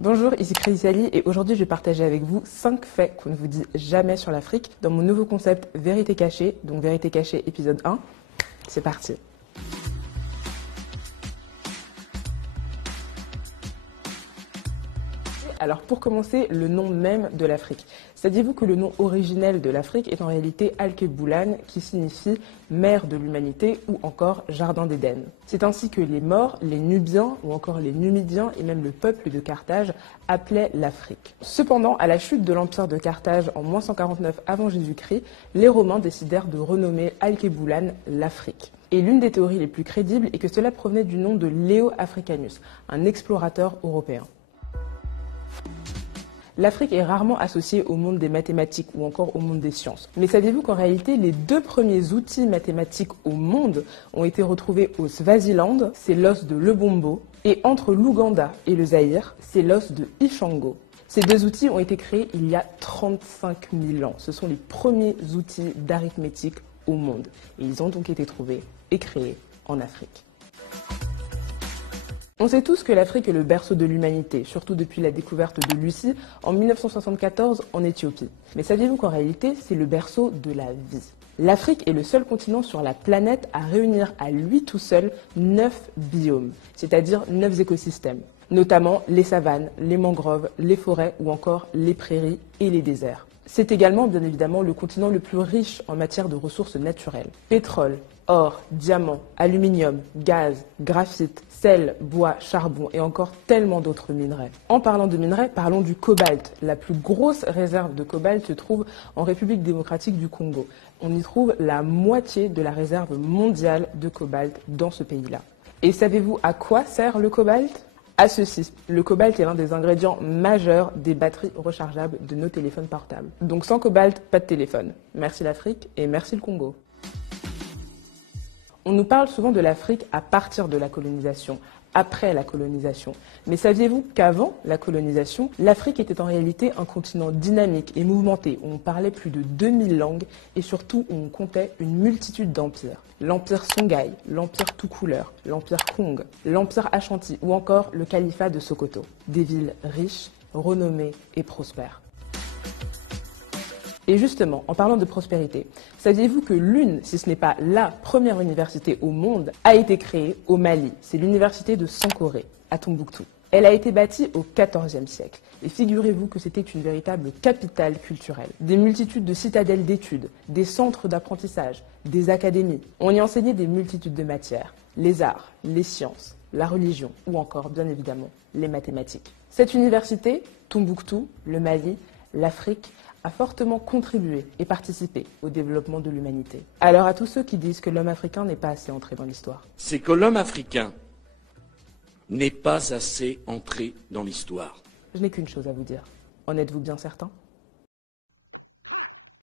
Bonjour, ici Chrysalie et aujourd'hui je vais partager avec vous 5 faits qu'on ne vous dit jamais sur l'Afrique dans mon nouveau concept Vérité cachée, donc Vérité cachée épisode 1. C'est parti. Alors pour commencer, le nom même de l'Afrique. Saviez-vous que le nom originel de l'Afrique est en réalité Alkebulan, qui signifie mer de l'humanité ou encore jardin d'Éden. C'est ainsi que les Maures, les Nubiens ou encore les Numidiens et même le peuple de Carthage appelaient l'Afrique. Cependant, à la chute de l'empire de Carthage en -149 avant Jésus-Christ, les Romains décidèrent de renommer Alkebulan l'Afrique. Et l'une des théories les plus crédibles est que cela provenait du nom de Leo Africanus, un explorateur européen. L'Afrique est rarement associée au monde des mathématiques ou encore au monde des sciences. Mais saviez-vous qu'en réalité, les 2 premiers outils mathématiques au monde ont été retrouvés au Swaziland, c'est l'os de Lebombo, et entre l'Ouganda et le Zaïre, c'est l'os de Ishango. Ces 2 outils ont été créés il y a 35 000 ans. Ce sont les premiers outils d'arithmétique au monde. Et ils ont donc été trouvés et créés en Afrique. On sait tous que l'Afrique est le berceau de l'humanité, surtout depuis la découverte de Lucie en 1974 en Éthiopie. Mais saviez-vous qu'en réalité, c'est le berceau de la vie? L'Afrique est le seul continent sur la planète à réunir à lui tout seul 9 biomes, c'est-à-dire 9 écosystèmes, notamment les savanes, les mangroves, les forêts ou encore les prairies et les déserts. C'est également, bien évidemment, le continent le plus riche en matière de ressources naturelles. Pétrole, or, diamant, aluminium, gaz, graphite, sel, bois, charbon et encore tellement d'autres minerais. En parlant de minerais, parlons du cobalt. La plus grosse réserve de cobalt se trouve en République démocratique du Congo. On y trouve la moitié de la réserve mondiale de cobalt dans ce pays-là. Et savez-vous à quoi sert le cobalt ? À ceci, le cobalt est l'un des ingrédients majeurs des batteries rechargeables de nos téléphones portables. Donc sans cobalt, pas de téléphone. Merci l'Afrique et merci le Congo. On nous parle souvent de l'Afrique à partir de la colonisation, après la colonisation. Mais saviez-vous qu'avant la colonisation, l'Afrique était en réalité un continent dynamique et mouvementé, où on parlait plus de 2000 langues et surtout où on comptait une multitude d'empires. L'empire Songhai, l'empire Toucouleur, l'empire Kong, l'empire Ashanti ou encore le califat de Sokoto. Des villes riches, renommées et prospères. Et justement, en parlant de prospérité, saviez-vous que l'une, si ce n'est pas la première université au monde, a été créée au Mali? C'est l'université de Sankoré, à Tombouctou. Elle a été bâtie au XIVe siècle. Et figurez-vous que c'était une véritable capitale culturelle. Des multitudes de citadelles d'études, des centres d'apprentissage, des académies. On y enseignait des multitudes de matières, les arts, les sciences, la religion ou encore, bien évidemment, les mathématiques. Cette université, Tombouctou, le Mali, l'Afrique, a fortement contribué et participé au développement de l'humanité. Alors à tous ceux qui disent que l'homme africain n'est pas assez entré dans l'histoire. C'est que l'homme africain n'est pas assez entré dans l'histoire. Je n'ai qu'une chose à vous dire. En êtes-vous bien certain ?